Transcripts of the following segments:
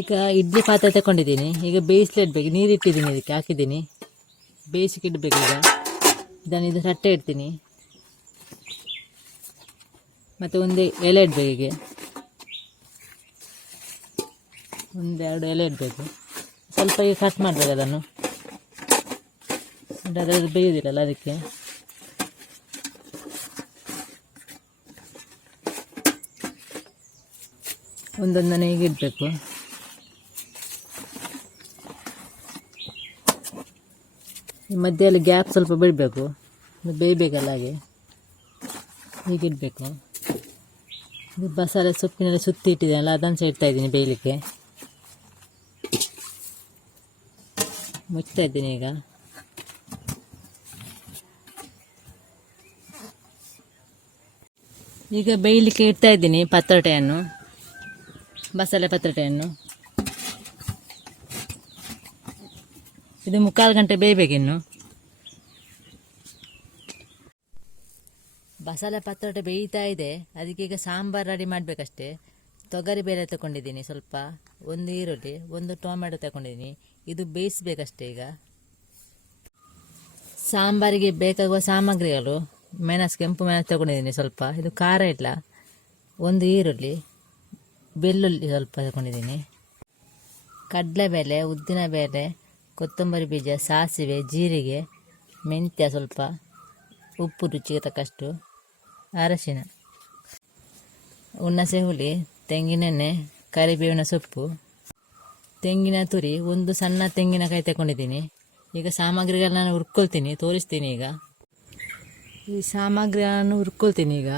ಈಗ ಇಡ್ಲಿ ಪಾತ್ರೆ ತಗೊಂಡಿದ್ದೀನಿ. ಈಗ ಬೇಯಿಸ್ಲಿಡ್ಬೇಕು. ನೀರು ಇಟ್ಟಿದ್ದೀನಿ, ಇದಕ್ಕೆ ಹಾಕಿದ್ದೀನಿ, ಬೇಯಿಸಿಕ್ಕೆ ಇಡಬೇಕು. ಈಗ ಇದು ತಟ್ಟೆ ಇಡ್ತೀನಿ, ಮತ್ತು ಒಂದು ಎಲೆ ಇಡಬೇಕು. ಹೀಗೆ ಒಂದೆರಡು ಎಲೆ ಇಡಬೇಕು. ಸ್ವಲ್ಪ ಈಗ ಕಟ್ ಮಾಡಬೇಕು ಅದನ್ನು, ಅದರಲ್ಲಿ ಬೇಯೋದಿಲ್ಲಲ್ಲ ಅದಕ್ಕೆ. ಒಂದೊಂದನೇ ಹೀಗೆ ಇಡಬೇಕು. ಈ ಮಧ್ಯದಲ್ಲಿ ಗ್ಯಾಪ್ ಸ್ವಲ್ಪ ಬಿಡಬೇಕು, ಬೇಯಬೇಕಲ್ಲ, ಹಾಗೆ ಹೀಗೆ ಇಡಬೇಕು. ಇದು ಬಸಳೆ ಸೊಪ್ಪಿನೆಲ್ಲ ಸುತ್ತಿ ಇಟ್ಟಿದ್ದೀನಲ್ಲ, ಅದನ್ನು ಸಹ ಇಡ್ತಾ ಇದ್ದೀನಿ ಬೇಯಲಿಕ್ಕೆ. ಮುಚ್ತಾ ಇದ್ದೀನಿ. ಈಗ ಬೇಯಲಿಕ್ಕೆ ಇಡ್ತಾ ಇದ್ದೀನಿ ಪತ್ರೊಟೆಯನ್ನು, ಬಸಳೆ ಪತ್ರೊಟೆಯನ್ನು. ಇದು 3/4 ಗಂಟೆ ಬೇಯಬೇಕಿನ್ನು. ಬಸಳೆ ಪತ್ರೊಟೆ ಬೇಯ್ತಾ ಇದೆ. ಅದಕ್ಕೆ ಈಗ ಸಾಂಬಾರು ರೆಡಿ ಮಾಡಬೇಕಷ್ಟೇ. ತೊಗರಿ ಬೇಳೆ ತಗೊಂಡಿದ್ದೀನಿ ಸ್ವಲ್ಪ, ಒಂದು ಈರುಳ್ಳಿ, ಒಂದು ಟೊಮೆಟೊ ತಗೊಂಡಿದ್ದೀನಿ. ಇದು ಬೇಯಿಸ್ಬೇಕಷ್ಟೇ. ಈಗ ಸಾಂಬಾರಿಗೆ ಬೇಕಾಗುವ ಸಾಮಗ್ರಿಗಳು: ಮೆಣಸು, ಕೆಂಪು ಮೆಣಸು ತಗೊಂಡಿದ್ದೀನಿ ಸ್ವಲ್ಪ, ಇದು ಖಾರ ಇಲ್ಲ, ಒಂದು ಈರುಳ್ಳಿ, ಬೆಳ್ಳುಳ್ಳಿ ಸ್ವಲ್ಪ ತಗೊಂಡಿದ್ದೀನಿ, ಕಡಲೆಬೇಳೆ, ಉದ್ದಿನಬೇಳೆ, ಕೊತ್ತಂಬರಿ ಬೀಜ, ಸಾಸಿವೆ, ಜೀರಿಗೆ, ಮೆಂತ್ಯ ಸ್ವಲ್ಪ, ಉಪ್ಪು ರುಚಿಗೆ ತಕ್ಕಷ್ಟು, ಅರಶಿನ, ಹುಣಸೆ ಹುಳಿ, ತೆಂಗಿನೆಣ್ಣೆ, ಕರಿಬೇವಿನ ಸೊಪ್ಪು, ತೆಂಗಿನ ತುರಿ, ಒಂದು ಸಣ್ಣ ತೆಂಗಿನಕಾಯಿ ತಗೊಂಡಿದ್ದೀನಿ. ಈಗ ಸಾಮಗ್ರಿಗಳನ್ನ ಹುರ್ಕೊಳ್ತೀನಿ, ತೋರಿಸ್ತೀನಿ. ಈಗ ಈ ಸಾಮಗ್ರಿಗಳನ್ನು ಹುರ್ಕೊಳ್ತೀನಿ. ಈಗ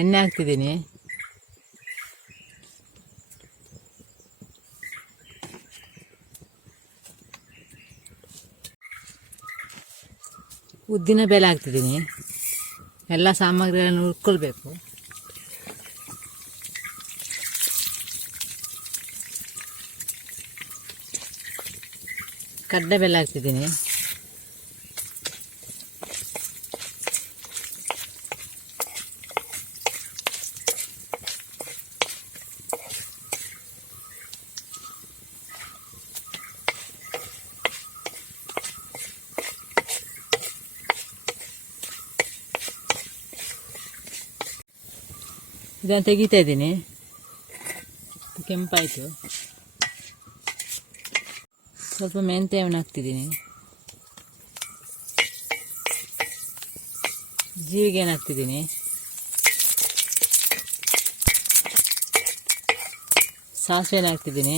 ಎಣ್ಣೆ ಹಾಕ್ತಿದ್ದೀನಿ. ಉದ್ದಿನ ಬೇಳೆ ಹಾಕ್ತಿದ್ದೀನಿ. ಎಲ್ಲ ಸಾಮಗ್ರಿಗಳನ್ನು ಹುರ್ಕೊಳ್ಬೇಕು. ಕಡಲೆಬೇಳೆ ಹಾಕ್ತಿದ್ದೀನಿ. ಇದನ್ನು ತೆಗಿತಾ ಇದ್ದೀನಿ, ಕೆಂಪಾಯಿತು. ಸ್ವಲ್ಪ ಮೆಂತ್ಯವನ್ನು ಹಾಕ್ತಿದ್ದೀನಿ, ಜೀರಿಗೆಯನ್ನು ಹಾಕ್ತಿದ್ದೀನಿ, ಸಾಸಿವೆಯನ್ನು ಹಾಕ್ತಿದ್ದೀನಿ,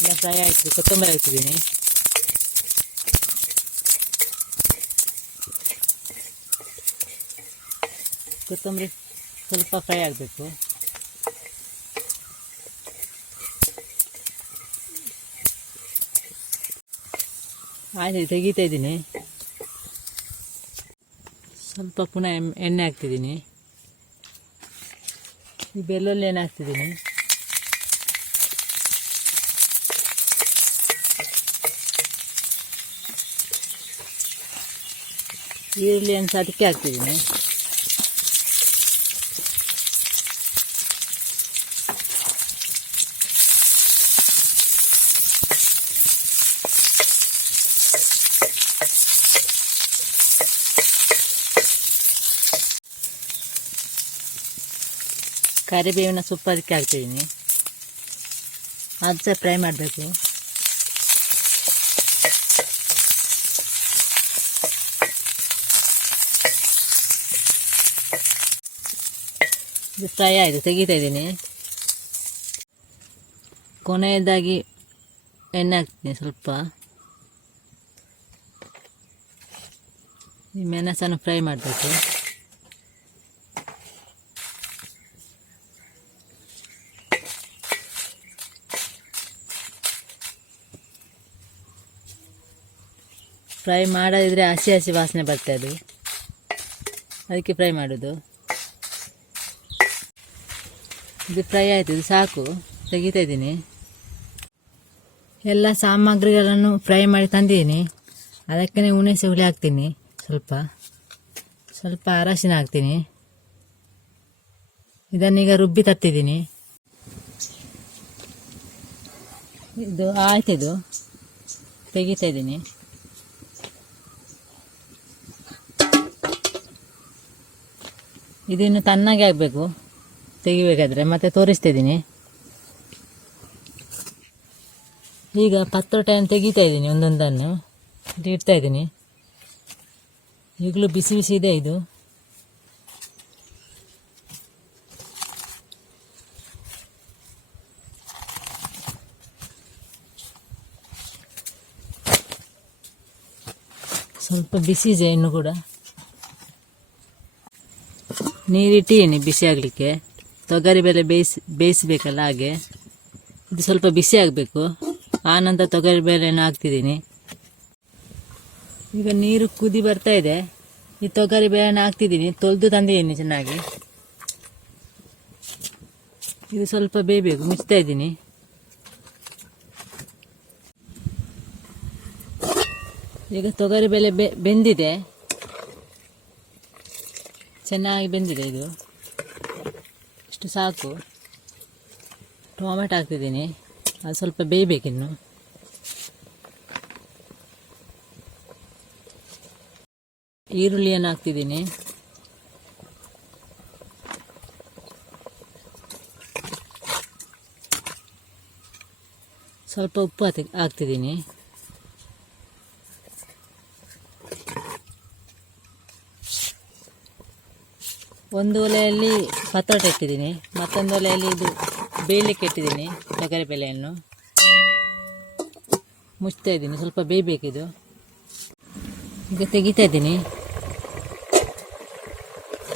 ಎಲ್ಲ ಫ್ರೈ ಆಯಿತು. ಕೊತ್ತಂಬರಿ ಹಾಕ್ತಿದ್ದೀನಿ, ಕೊತ್ತಂಬರಿ ಸ್ವಲ್ಪ ಫ್ರೈ ಆಗಬೇಕು. ಆಯ್ತು, ತೆಗಿತಾ ಇದ್ದೀನಿ. ಸ್ವಲ್ಪ ಪುನಃ ಎಣ್ಣೆ ಹಾಕ್ತಿದ್ದೀನಿ. ಈ ಬೆಳ್ಳುಳ್ಳಿ ಎಣ್ಣೆ ಹಾಕ್ತಿದ್ದೀನಿ. ಈರುಳ್ಳಿಯನ್ನು ಸಹ ಅದಕ್ಕೆ ಹಾಕ್ತಿದ್ದೀನಿ. ಕರಿಬೇವಿನ ಸೊಪ್ಪು ಅದಕ್ಕೆ ಹಾಕ್ತಿದ್ದೀನಿ. ಅದು ಸಹ ಫ್ರೈ ಮಾಡಬೇಕು. ಇದು ಫ್ರೈ ಆಯಿತು, ತೆಗಿತಾ ಇದ್ದೀನಿ. ಕೊನೆಯದಾಗಿ ಎಣ್ಣೆ ಹಾಕ್ತೀನಿ ಸ್ವಲ್ಪ. ಈ ಮೆಣಸನ್ನು ಫ್ರೈ ಮಾಡಬೇಕು. ಫ್ರೈ ಮಾಡದಿದ್ರೆ ಹಸಿ ಹಸಿ ವಾಸನೆ ಬರ್ತದೆ, ಅದು ಅದಕ್ಕೆ ಫ್ರೈ ಮಾಡೋದು. ಇದು ಫ್ರೈ ಆಯಿತು, ಇದು ಸಾಕು, ತೆಗಿತಾ ಇದ್ದೀನಿ. ಎಲ್ಲ ಸಾಮಗ್ರಿಗಳನ್ನು ಫ್ರೈ ಮಾಡಿ ತಂದಿದ್ದೀನಿ. ಅದಕ್ಕೆ ಹುಣಸೆ ಹುಳಿ ಹಾಕ್ತೀನಿ ಸ್ವಲ್ಪ. ಸ್ವಲ್ಪ ಅರಶಿನ ಹಾಕ್ತೀನಿ. ಇದನ್ನೀಗ ರುಬ್ಬಿ ತತ್ತಿದ್ದೀನಿ. ಇದು ಆಯ್ತಿದು ತೆಗಿತಾ ಇದ್ದೀನಿ. ಇದಿನ್ನು ತಣ್ಣಗೆ ಆಗಬೇಕು ತೆಗಿಬೇಕಾದ್ರೆ, ಮತ್ತೆ ತೋರಿಸ್ತಾ ಇದ್ದೀನಿ. ಈಗ ಪತ್ರೊಟ್ಟೆಯನ್ನು ತೆಗಿತಾ ಇದ್ದೀನಿ, ಒಂದೊಂದನ್ನು ಇಡ್ತಾ ಇದ್ದೀನಿ. ಈಗಲೂ ಬಿಸಿ ಬಿಸಿ ಇದೆ ಇದು. ಸ್ವಲ್ಪ ಬಿಸಿ ಇದೆ ಇನ್ನು ಕೂಡ. ನೀರಿಟ್ಟಿದ್ದೀನಿ ಬಿಸಿ ಆಗಲಿಕ್ಕೆ. ತೊಗರಿಬೇಳೆ ಬೇಯಿಸಬೇಕಲ್ಲ, ಹಾಗೆ ಇದು ಸ್ವಲ್ಪ ಬಿಸಿ ಆಗಬೇಕು. ಆನಂತರ ತೊಗರಿಬೇಳೆಯನ್ನು ಹಾಕ್ತಿದ್ದೀನಿ. ಈಗ ನೀರು ಕುದಿ ಬರ್ತಾ ಇದೆ. ಈ ತೊಗರಿಬೇಳೆಯನ್ನು ಹಾಕ್ತಿದ್ದೀನಿ. ತೊಳೆದು ತಂದಿದ್ದೀನಿ ಚೆನ್ನಾಗಿ. ಇದು ಸ್ವಲ್ಪ ಬೇಯಬೇಕು, ಮುಚ್ತಾ ಇದ್ದೀನಿ. ಈಗ ತೊಗರಿಬೇಳೆ ಬೆಂದಿದೆ, ಚೆನ್ನಾಗಿ ಬೆಂದಿದೆ. ಇದು ಇಷ್ಟು ಸಾಕು. ಟೊಮೆಟೊ ಹಾಕ್ತಿದ್ದೀನಿ, ಅದು ಸ್ವಲ್ಪ ಬೇಯಬೇಕಿನ್ನು. ಈರುಳ್ಳಿಯನ್ನು ಹಾಕ್ತಿದ್ದೀನಿ. ಸ್ವಲ್ಪ ಉಪ್ಪು ಹಾಕ್ತಿದ್ದೀನಿ. ಒಂದು ಒಲೆಯಲ್ಲಿ ಪತ್ರೊಟ್ಟೆ ಇಟ್ಟಿದ್ದೀನಿ, ಮತ್ತೊಂದು ಒಲೆಯಲ್ಲಿ ಇದು ಬೇಯಲಿಕ್ಕೆ ಇಟ್ಟಿದ್ದೀನಿ. ತೊಗರಿಬೇಳೆಯನ್ನು ಮುಚ್ತಾ ಇದ್ದೀನಿ, ಸ್ವಲ್ಪ ಬೇಯಬೇಕಿದು. ಈಗ ತೆಗಿತಾ ಇದ್ದೀನಿ.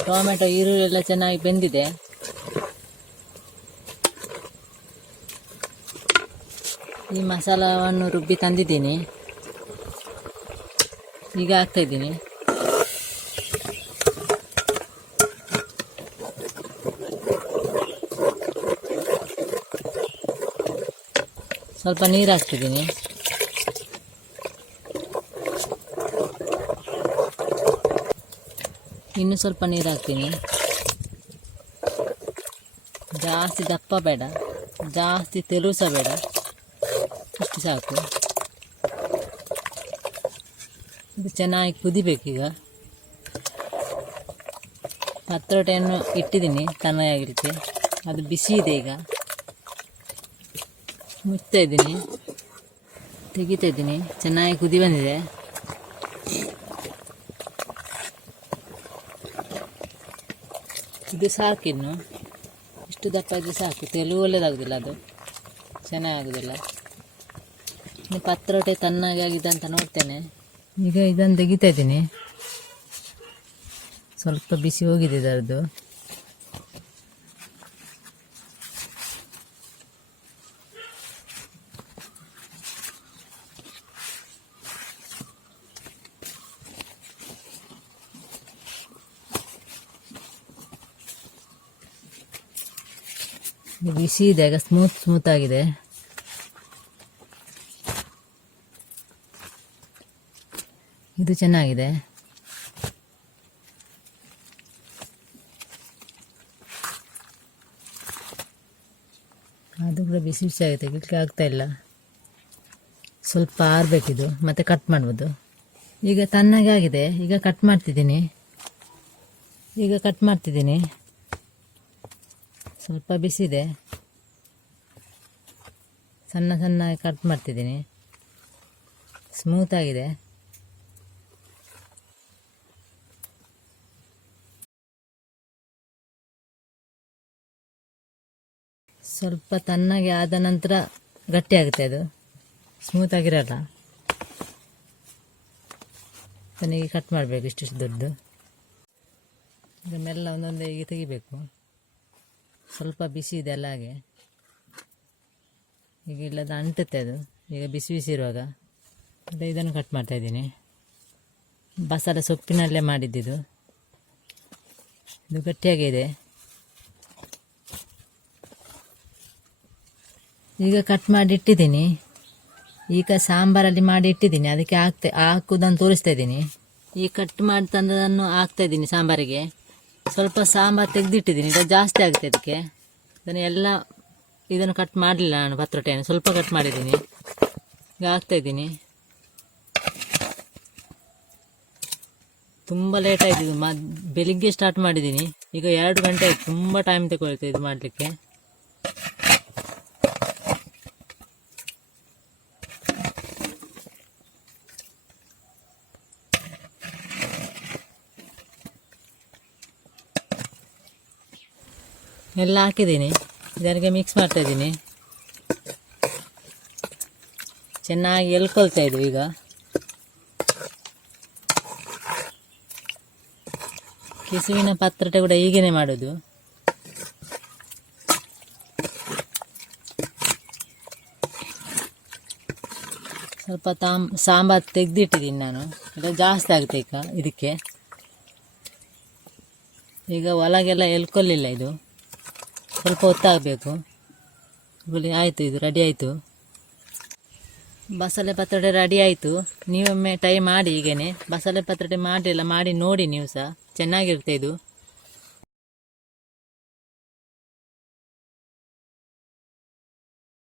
ಟೊಮೆಟೊ ಈರುಳ್ಳಿ ಎಲ್ಲ ಚೆನ್ನಾಗಿ ಬೆಂದಿದೆ. ಈ ಮಸಾಲವನ್ನು ರುಬ್ಬಿ ತಂದಿದ್ದೀನಿ, ಈಗ ಹಾಕ್ತಾ ಇದ್ದೀನಿ. ಸ್ವಲ್ಪ ನೀರು ಹಾಕ್ತಿದ್ದೀನಿ. ಇನ್ನು ಸ್ವಲ್ಪ ನೀರು ಹಾಕ್ತೀನಿ. ಜಾಸ್ತಿ ದಪ್ಪ ಬೇಡ, ಜಾಸ್ತಿ ತೆಳು ಸಹ ಬೇಡ, ಇಷ್ಟು ಸಾಕು. ಇದು ಚೆನ್ನಾಗಿ ಕುದಿಬೇಕೀಗ. ಪತ್ರೊಟ್ಟೆಯನ್ನು ಇಟ್ಟಿದ್ದೀನಿ ತಣ್ಣಗಾಗಲಿಕ್ಕೆ, ಅದು ಬಿಸಿ ಇದೆ. ಈಗ ಮುಚ್ತಾ ಇದ್ದೀನಿ, ತೆಗಿತಾ ಇದ್ದೀನಿ. ಚೆನ್ನಾಗಿ ಕುದಿ ಬಂದಿದೆ. ಇದು ಸಾಕಿನ್ನು, ಇಷ್ಟು ದಪ್ಪ ಇದ್ದು ಸಾಕು. ತೆಲು ಒಳ್ಳೆಯದಾಗೋದಿಲ್ಲ, ಅದು ಚೆನ್ನಾಗಾಗೋದಿಲ್ಲ. ಇನ್ನು ಪತ್ರೊಟ್ಟೆ ತಣ್ಣಗೆ ಆಗಿದೆ ಅಂತ ನೋಡ್ತೇನೆ. ಈಗ ಇದನ್ನು ತೆಗಿತಾ ಇದ್ದೀನಿ. ಸ್ವಲ್ಪ ಬಿಸಿ ಹೋಗಿದೆ ಇದರದ್ದು. ಬಿಸಿ ಇದೆ, ಈಗ ಸ್ಮೂತ್ ಆಗಿದೆ. ಇದು ಚೆನ್ನಾಗಿದೆ. ಅದು ಕೂಡ ಬಿಸಿ ಬಿಸಿ ಆಗುತ್ತೆ, ತೆಗಿಲಿಕ್ಕೆ ಆಗ್ತಾ ಇಲ್ಲ. ಸ್ವಲ್ಪ ಆರಬೇಕಿದು, ಮತ್ತೆ ಕಟ್ ಮಾಡ್ಬೋದು. ಈಗ ತಣ್ಣಗೆ ಆಗಿದೆ, ಈಗ ಕಟ್ ಮಾಡ್ತಿದ್ದೀನಿ. ಸ್ವಲ್ಪ ಬಿಸಿದೆ, ಸಣ್ಣ ಸಣ್ಣಗೆ ಕಟ್ ಮಾಡ್ತಿದ್ದೀನಿ. ಸ್ಮೂತ್ ಆಗಿದೆ. ಸ್ವಲ್ಪ ತಣ್ಣಗೆ ಆದ ನಂತರ ಗಟ್ಟಿ ಆಗುತ್ತೆ, ಅದು ಸ್ಮೂತ್ ಆಗಿರಲ್ಲ. ತನಗೆ ಕಟ್ ಮಾಡಬೇಕು ಇಷ್ಟು ದೊಡ್ಡದು. ಇದನ್ನೆಲ್ಲ ಒಂದೊಂದೇ ಈಗ ತೆಗಿಬೇಕು. ಸ್ವಲ್ಪ ಬಿಸಿ ಇದೆ ಅಲ್ಲ, ಹಾಗೆ ಈಗ ಇಲ್ಲದ ಅಂಟುತ್ತೆ ಅದು. ಈಗ ಬಿಸಿ ಬಿಸಿ ಇರುವಾಗ ಅದೇ ಇದನ್ನು ಕಟ್ ಮಾಡ್ತಾಯಿದ್ದೀನಿ. ಬಸಳೆ ಸೊಪ್ಪಿನಲ್ಲೇ ಮಾಡಿದ್ದಿದ್ದು. ಇದು ಗಟ್ಟಿಯಾಗಿದೆ. ಈಗ ಕಟ್ ಮಾಡಿ ಇಟ್ಟಿದ್ದೀನಿ. ಈಗ ಸಾಂಬಾರಲ್ಲಿ ಮಾಡಿ ಇಟ್ಟಿದ್ದೀನಿ, ಅದಕ್ಕೆ ಹಾಕುವುದನ್ನು ತೋರಿಸ್ತಾ ಇದ್ದೀನಿ. ಈ ಕಟ್ ಮಾಡಿ ತಂದದನ್ನು ಹಾಕ್ತಾ ಇದ್ದೀನಿ ಸಾಂಬಾರಿಗೆ. ಸ್ವಲ್ಪ ಸಾಂಬಾರು ತೆಗೆದಿಟ್ಟಿದ್ದೀನಿ, ಈಗ ಜಾಸ್ತಿ ಆಗುತ್ತೆ ಅದಕ್ಕೆ. ಅದನ್ನು ಎಲ್ಲ ಇದನ್ನು ಕಟ್ ಮಾಡಲಿಲ್ಲ ನಾನು, ಪತ್ರೊಟ್ಟೆಯನ್ನು ಸ್ವಲ್ಪ ಕಟ್ ಮಾಡಿದ್ದೀನಿ, ಈಗ ಹಾಕ್ತಾಯಿದ್ದೀನಿ. ತುಂಬ ಲೇಟ್ ಆಯಿತು ಇದು, ಬೆಳಿಗ್ಗೆ ಸ್ಟಾರ್ಟ್ ಮಾಡಿದ್ದೀನಿ, ಈಗ 2 ಗಂಟೆ ಆಯಿತು. ತುಂಬ ಟೈಮ್ ತಗೊಳ್ತೆ ಇದು ಮಾಡಲಿಕ್ಕೆ. ಎಲ್ಲ ಹಾಕಿದ್ದೀನಿ, ಇದಕ್ಕೆ ಮಿಕ್ಸ್ ಮಾಡ್ತಾ ಇದ್ದೀನಿ. ಚೆನ್ನಾಗಿ ಎಳ್ಕೊಳ್ತಾ ಇದ್ದು. ಈಗ ಕೆಸುವಿನ ಪತ್ರೊಟ್ಟೆ ಕೂಡ ಹೀಗೇನೆ ಮಾಡೋದು. ಸ್ವಲ್ಪ ಸಾಂಬಾರು ತೆಗೆದಿಟ್ಟಿದ್ದೀನಿ ನಾನು, ಈಗ ಜಾಸ್ತಿ ಆಗುತ್ತೆ ಈಗ ಇದಕ್ಕೆ. ಈಗ ಒಳಗೆಲ್ಲ ಎಳ್ಕೊಳ್ಳಿಲ್ಲ, ಇದು ಸ್ವಲ್ಪ ಹೊತ್ತಾಗಬೇಕು. ಆಯಿತು, ಇದು ರೆಡಿ ಆಯಿತು. ಬಸಳೆ ಪತ್ರೊಟ್ಟೆ ರೆಡಿ ಆಯಿತು. ನೀವೊಮ್ಮೆ ಟ್ರೈ ಮಾಡಿ. ಹೀಗೇನೆ ಬಸಳೆ ಪತ್ರೊಟ್ಟೆ ಮಾಡಿಲ್ಲ, ಮಾಡಿ ನೋಡಿ ನೀವು ಸಹ, ಚೆನ್ನಾಗಿರುತ್ತೆ ಇದು.